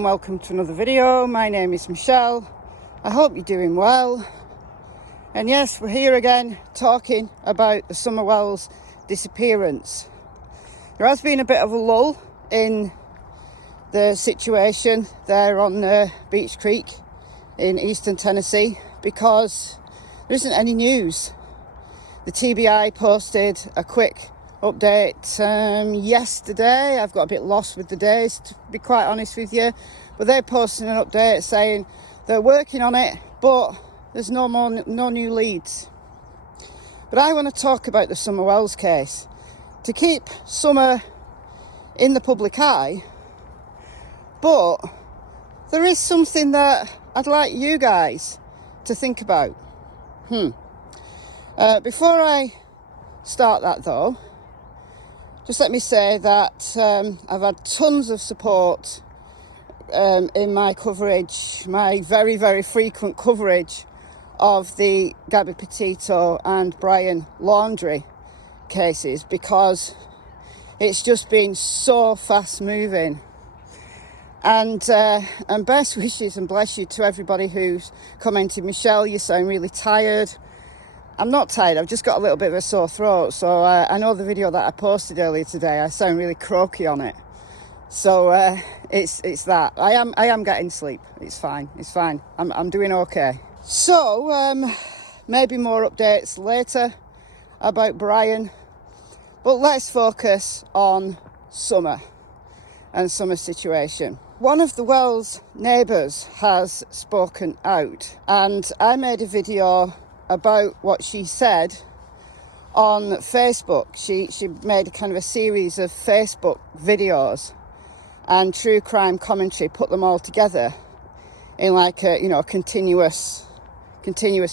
and welcome to another video. My name is Michelle. I hope you're doing well. And yes, we're here again talking about the Somerwells disappearance. There has been a bit of a lull in the situation there on Beach Creek in eastern Tennessee because there isn't any news. The TBI posted a quick update yesterday. I've got a bit lost with the days, to be quite honest with you, but they're posting an update saying they're working on it, but there's no new leads. But I want to talk about the Somerwells case to keep Summer in the public eye, but there is something that I'd like you guys to think about. Before I start that though, just let me say that I've had tons of support in my coverage, my very, very frequent coverage of the Gabby Petito and Brian Laundrie cases, because it's just been so fast moving. And best wishes and bless you to everybody who's commented, Michelle, you sound really tired. I'm not tired, I've just got a little bit of a sore throat. So I know the video that I posted earlier today, I sound really croaky on it. So it's that. I am getting sleep. It's fine. I'm doing okay. So maybe more updates later about Brian. But let's focus on Summer and Summer's situation. One of the Wells neighbours has spoken out, and I made a video about what she said on Facebook. She made a kind of a series of Facebook videos and true crime commentary, put them all together in like a continuous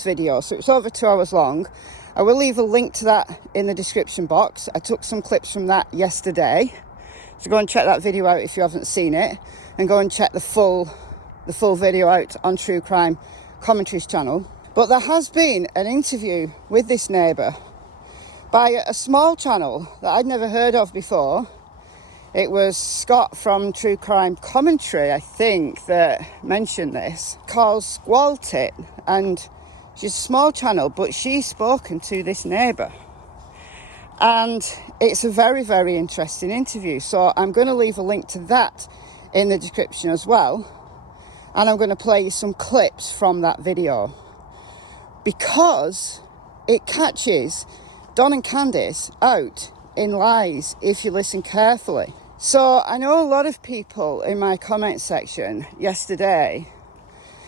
video. So it's over 2 hours long. I will leave a link to that in the description box. I took some clips from that yesterday, so go and check that video out if you haven't seen it, and go and check the full video out on True Crime Commentaries channel. But there has been an interview with this neighbour by a small channel that I'd never heard of before. It was Scott from True Crime Commentary, I think, that mentioned this, called Squall Tit, and she's a small channel, but she's spoken to this neighbour. And it's a very, very interesting interview. So I'm going to leave a link to that in the description as well. And I'm going to play you some clips from that video, because it catches Don and Candus out in lies if you listen carefully. So I know a lot of people in my comment section yesterday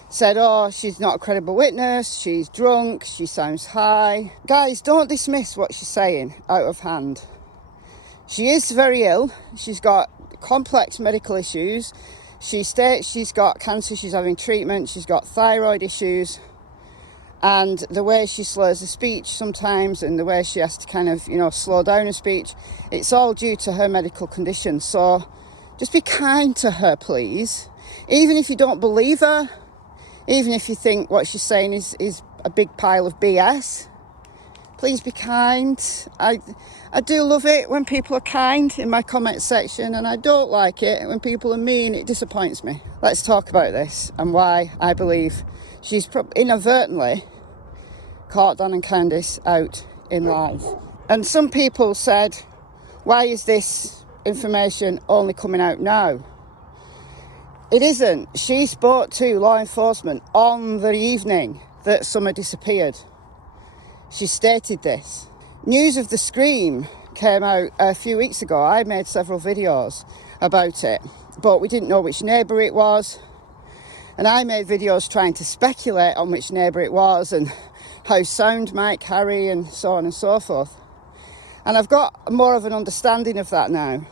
said, oh, she's not a credible witness, she's drunk, she sounds high. Guys, don't dismiss what she's saying out of hand. She is very ill. She's got complex medical issues. She states she's got cancer, she's having treatment, she's got thyroid issues. And the way she slurs her speech sometimes, and the way she has to kind of, slow down her speech, it's all due to her medical condition. So just be kind to her, please. Even if you don't believe her, even if you think what she's saying is a big pile of BS, please be kind. I do love it when people are kind in my comment section, and I don't like it when people are mean. It disappoints me. Let's talk about this and why I believe she's inadvertently caught Don and Candus out in lies. And some people said, why is this information only coming out now? It isn't. She spoke to law enforcement on the evening that Summer disappeared. She stated this. News of the scream came out a few weeks ago. I made several videos about it, but we didn't know which neighbour it was. And I made videos trying to speculate on which neighbour it was and how sound might carry and so on and so forth. And I've got more of an understanding of that now.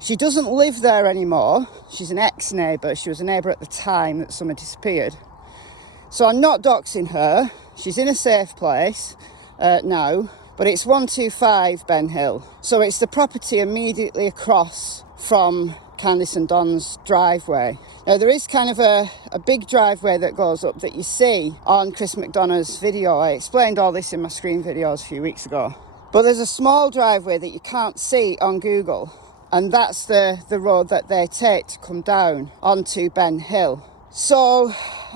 She doesn't live there anymore. She's an ex-neighbour. She was a neighbour at the time that Summer disappeared. So I'm not doxing her. She's in a safe place now, but it's 125 Ben Hill. So it's the property immediately across from Candus and Don's driveway. Now there is kind of a big driveway that goes up that you see on Chris McDonough's video. I explained all this in my screen videos a few weeks ago. But there's a small driveway that you can't see on Google, And that's the road that they take to come down onto Ben Hill. So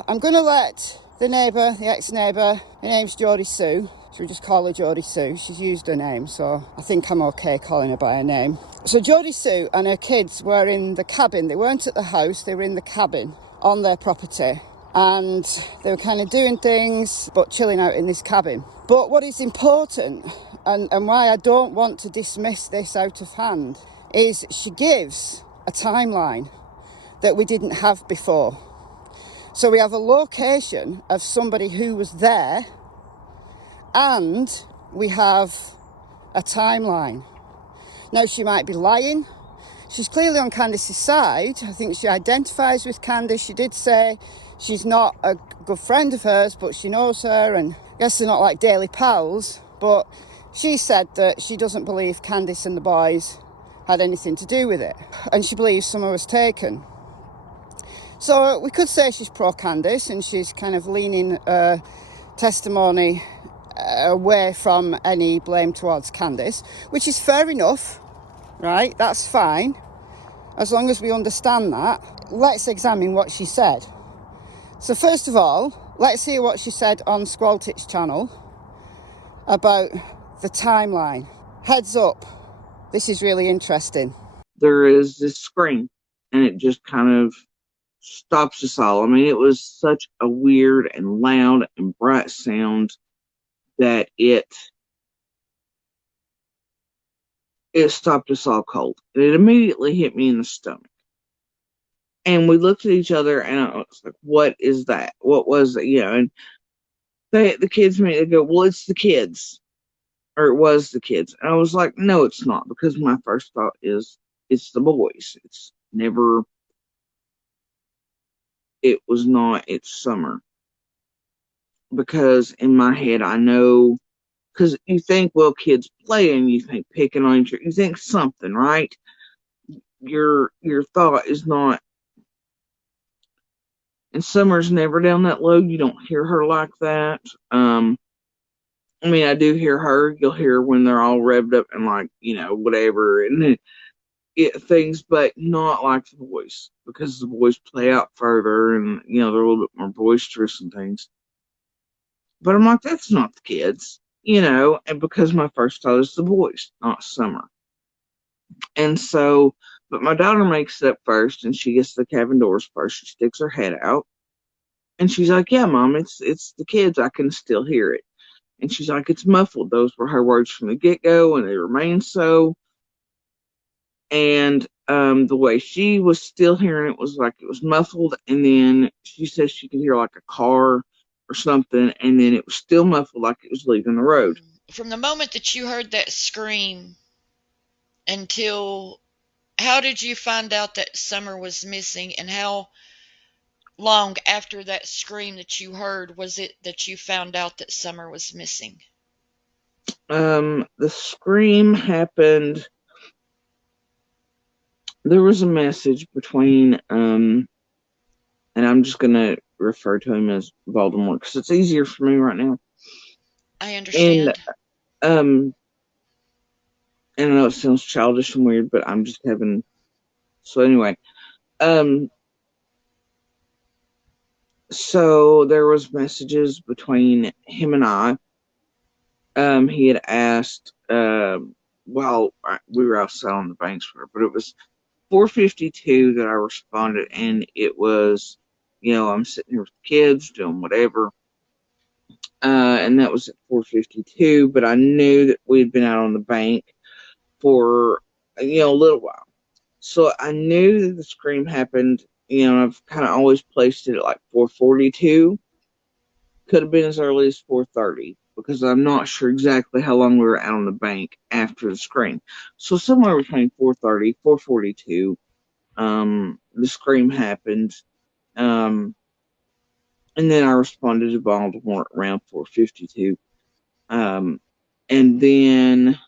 I'm going to let the neighbour, the ex-neighbour, her name's Jodie Sue. Should we just call her Jodie Sue? She's used her name, so I think I'm okay calling her by her name. So Jodie Sue and her kids were in the cabin. They weren't at the house, they were in the cabin on their property. And they were kind of doing things, but chilling out in this cabin. But what is important, and why I don't want to dismiss this out of hand, is she gives a timeline that we didn't have before. So we have a location of somebody who was there, and we have a timeline. Now, she might be lying. She's clearly on Candace's side. I think she identifies with Candace. She did say she's not a good friend of hers, but she knows her, and I guess they're not like daily pals. But she said that she doesn't believe Candace and the boys had anything to do with it, and she believes Summer was taken. So we could say she's pro-Candace, and she's kind of leaning testimony away from any blame towards Candace, which is fair enough, right? That's fine, as long as we understand that. Let's examine what she said. So first of all, let's hear what she said on Squall Tit's channel about the timeline. Heads up, this is really interesting. There is this scream, and it just kind of stops us all. I mean, it was such a weird and loud and bright sound that it stopped us all cold. It immediately hit me in the stomach. And we looked at each other, and I was like, what is that? What was it? You know, and the kids immediately go, well, it's the kids. Or it was the kids. And I was like, no, it's not. Because my first thought is, it's the boys. It's never, it was not, it's Summer. Because in my head, I know, because you think, well, kids playing, you think picking on each other, you think something, right? Your thought is not, and Summer's never down that low. You don't hear her like that. I mean, I do hear her. You'll hear when they're all revved up and like, you know, whatever, and things, but not like the boys, because the boys play out further and, you know, they're a little bit more boisterous and things. But I'm like, that's not the kids, you know, and because my first thought is the boys, not Summer. And so, but my daughter makes it up first, and she gets to the cabin doors first. She sticks her head out, and she's like, yeah, Mom, it's the kids. I can still hear it. And she's like, it's muffled. Those were her words from the get-go, and they remain so. And the way she was still hearing it was like it was muffled, and then she says she could hear like a car or something, and then it was still muffled like it was leaving the road. From the moment that you heard that scream until, how did you find out that Summer was missing, and how long after that scream that you heard was it that you found out that Summer was missing? The scream happened. There was a message between, and I'm just going to refer to him as Voldemort because it's easier for me right now. I understand. And I know it sounds childish and weird, but I'm just having. So anyway, so there was messages between him and I. He had asked, while we were outside on the banks, but it was 4:52 that I responded, and it was, you know, I'm sitting here with the kids doing whatever, and that was at 4:52. But I knew that we had been out on the bank for, you know, a little while, so I knew that the scream happened. You know, I've kind of always placed it at like 4:42. Could have been as early as 4:30 because I'm not sure exactly how long we were out on the bank after the scream. So somewhere between 4:30, 4:42. The scream happened, and then I responded to Baltimore around 4:52, and then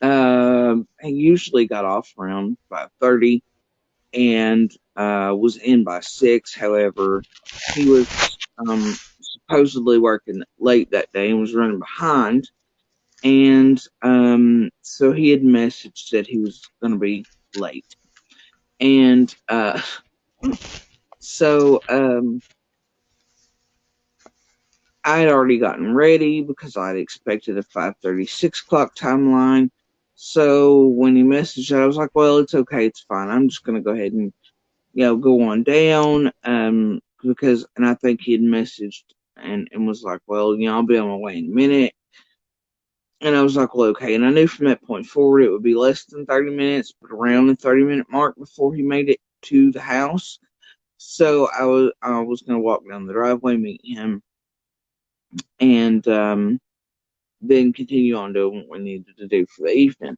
I usually got off around 5:30, and was in by 6. However, he was supposedly working late that day and was running behind, And so he had messaged that he was going to be late. And so I had already gotten ready because I'd expected a 5:30, 6 o'clock timeline. So when he messaged, I was like, well, it's okay, it's fine. I'm just going to go ahead and, go on down. Because, and I think he had messaged and was like, well, I'll be on my way in a minute. And I was like, well, okay. And I knew from that point forward it would be less than 30 minutes, but around the 30-minute mark before he made it to the house. So I was going to walk down the driveway, meet him, and then continue on doing what we needed to do for the evening.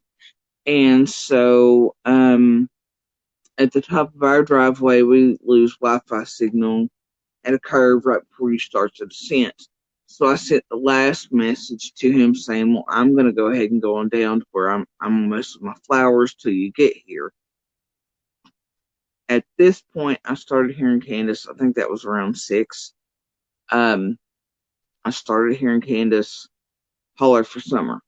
And so at the top of our driveway, we lose Wi-Fi signal at a curve right before you start the descent. So I sent the last message to him saying, well, I'm going to go ahead and go on down to where I'm going to mess with my flowers till you get here. At this point, I started hearing Candace. I think that was around 6. I started hearing Candace holler for Summer.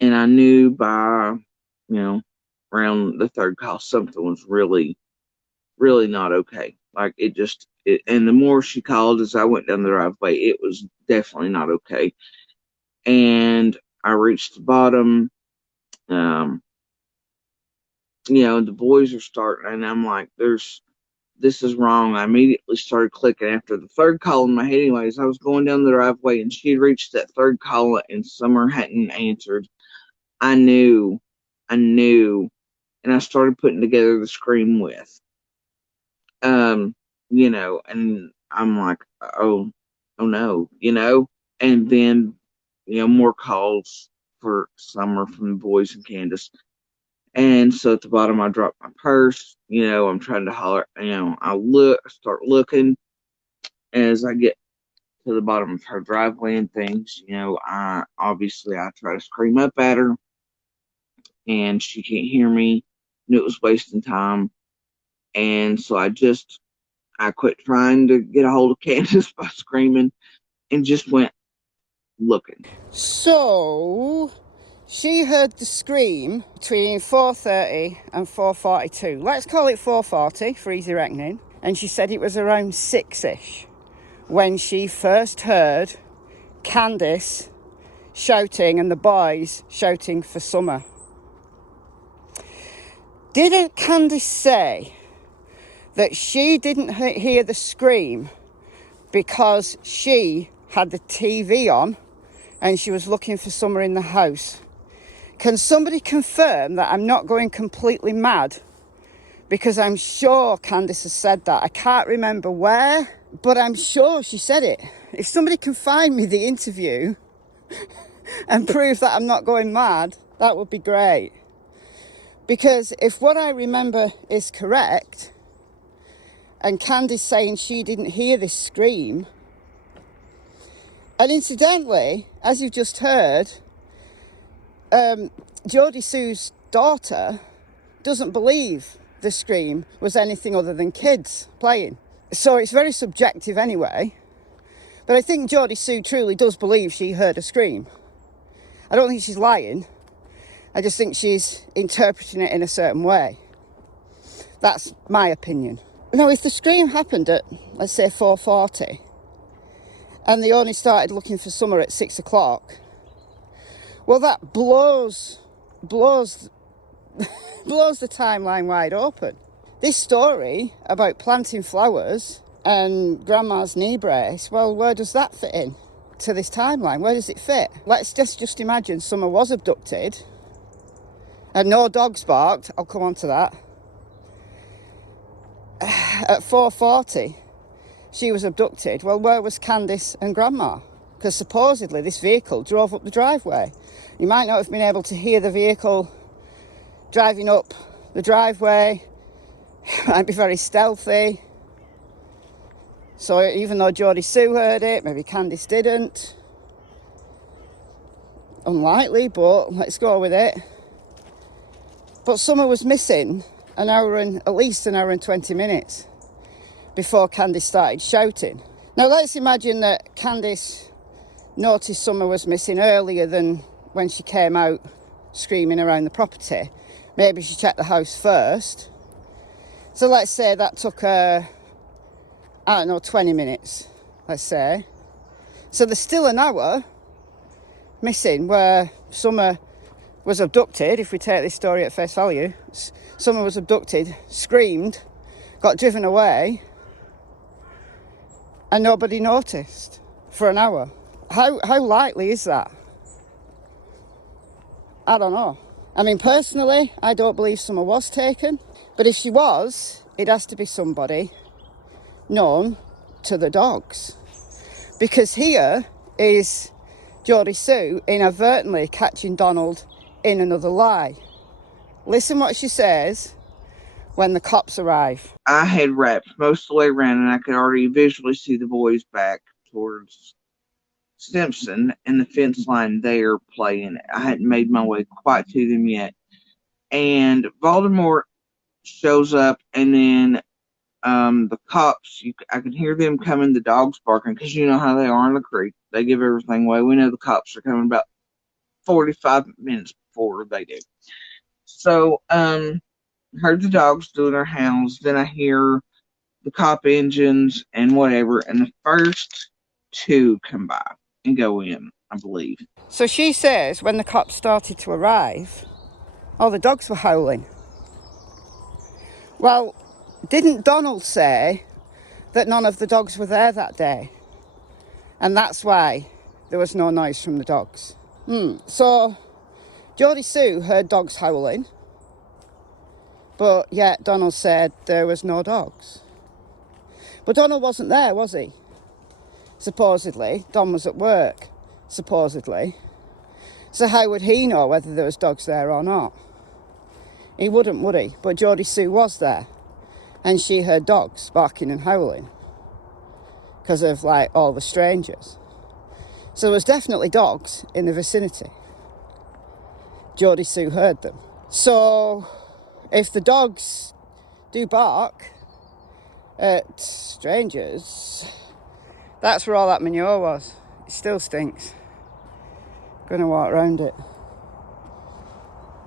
And I knew by, around the third call, something was really, really not okay. Like and the more she called as I went down the driveway, it was definitely not okay. And I reached the bottom. The boys are starting, and I'm like, this is wrong. I immediately started clicking after the third call in my head. Anyways, I was going down the driveway, and she had reached that third call, and Summer hadn't answered. I knew, and I started putting together the scream with. And I'm like, oh no, and then, more calls for Summer from the boys and Candace. And so at the bottom, I dropped my purse, I'm trying to holler, I start looking as I get to the bottom of her driveway and things, I try to scream up at her and she can't hear me. Knew it was wasting time. And so I quit trying to get a hold of Candace by screaming and just went looking. So she heard the scream between 4:30 and 4:42. Let's call it 4:40 for easy reckoning. And she said it was around 6ish when she first heard Candace shouting and the boys shouting for Summer. Didn't Candace say that she didn't hear the scream because she had the TV on and she was looking for Summer in the house? Can somebody confirm that I'm not going completely mad? Because I'm sure Candace has said that. I can't remember where, but I'm sure she said it. If somebody can find me the interview and prove that I'm not going mad, that would be great. Because if what I remember is correct, and Candace saying she didn't hear this scream, and incidentally, as you've just heard, Jodie Sue's daughter doesn't believe the scream was anything other than kids playing. So it's very subjective anyway. But I think Jodie Sue truly does believe she heard a scream. I don't think she's lying. I just think she's interpreting it in a certain way. That's my opinion. Now, if the scream happened at, let's say, 4:40, and they only started looking for Summer at 6 o'clock, well, that blows the timeline wide open. This story about planting flowers and Grandma's knee brace, well, where does that fit in to this timeline? Where does it fit? Let's just imagine Summer was abducted and no dogs barked. I'll come on to that. At 4:40, she was abducted. Well, where was Candace and Grandma? Because supposedly this vehicle drove up the driveway. You might not have been able to hear the vehicle driving up the driveway. It might be very stealthy. So even though Jodie Sue heard it, maybe Candace didn't. Unlikely, but let's go with it. But Summer was missing at least an hour and 20 minutes before Candace started shouting. Now let's imagine that Candace noticed Summer was missing earlier than when she came out screaming around the property. Maybe she checked the house first. So let's say that took her, I don't know, 20 minutes, let's say. So there's still an hour missing where Summer was abducted, if we take this story at face value. Summer was abducted, screamed, got driven away, and nobody noticed for an hour. How likely is that? I don't know. I mean, personally, I don't believe Summer was taken. But if she was, it has to be somebody known to the dogs. Because here is Geordie Sue inadvertently catching Donald in another lie. Listen what she says when the cops arrive. I had wrapped most of the way around, and I could already visually see the boys back towards Simpson and the fence line there playing. I hadn't made my way quite to them yet. And Voldemort shows up, and then the cops, I can hear them coming, the dogs barking, because you know how they are in the creek. They give everything away. We know the cops are coming about 45 minutes before they do. So, heard the dogs doing their howls. Then I hear the cop engines and whatever, and the first two come by and go in, I believe. So she says when the cops started to arrive, all the dogs were howling. Well, didn't Donald say that none of the dogs were there that day? And that's why there was no noise from the dogs. So Geordie Sue heard dogs howling, but yet Donald said there was no dogs. But Donald wasn't there, was he? Supposedly. Don was at work, supposedly. So how would he know whether there was dogs there or not? He wouldn't, would he? But Geordie Sue was there, and she heard dogs barking and howling because of, like, all the strangers. So there was definitely dogs in the vicinity. Geordie Sue heard them. So if the dogs do bark at strangers, that's where all that manure was. It still stinks. Gonna walk around it.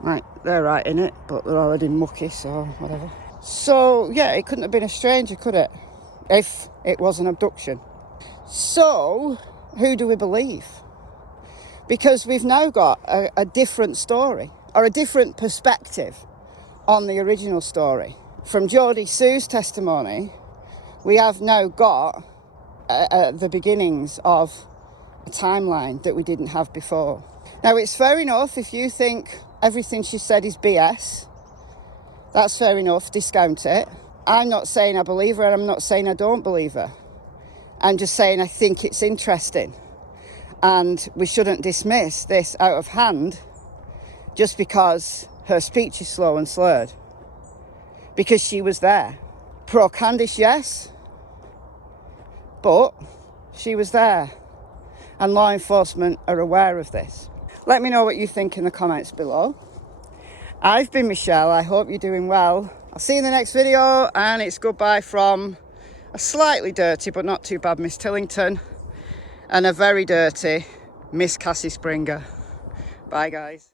Right, they're right in it, but they're already mucky, so whatever. So yeah, it couldn't have been a stranger, could it? If it was an abduction. So who do we believe? Because we've now got a different story, or a different perspective on the original story. From Geordie Sue's testimony, we have now got the beginnings of a timeline that we didn't have before. Now, it's fair enough if you think everything she said is BS. That's fair enough, discount it. I'm not saying I believe her, and I'm not saying I don't believe her. I'm just saying I think it's interesting. And we shouldn't dismiss this out of hand just because her speech is slow and slurred. Because she was there. Pro Candice, yes. But she was there. And law enforcement are aware of this. Let me know what you think in the comments below. I've been Michelle. I hope you're doing well. I'll see you in the next video. And it's goodbye from a slightly dirty but not too bad Miss Tillington. And a very dirty Miss Cassie Springer. Bye, guys.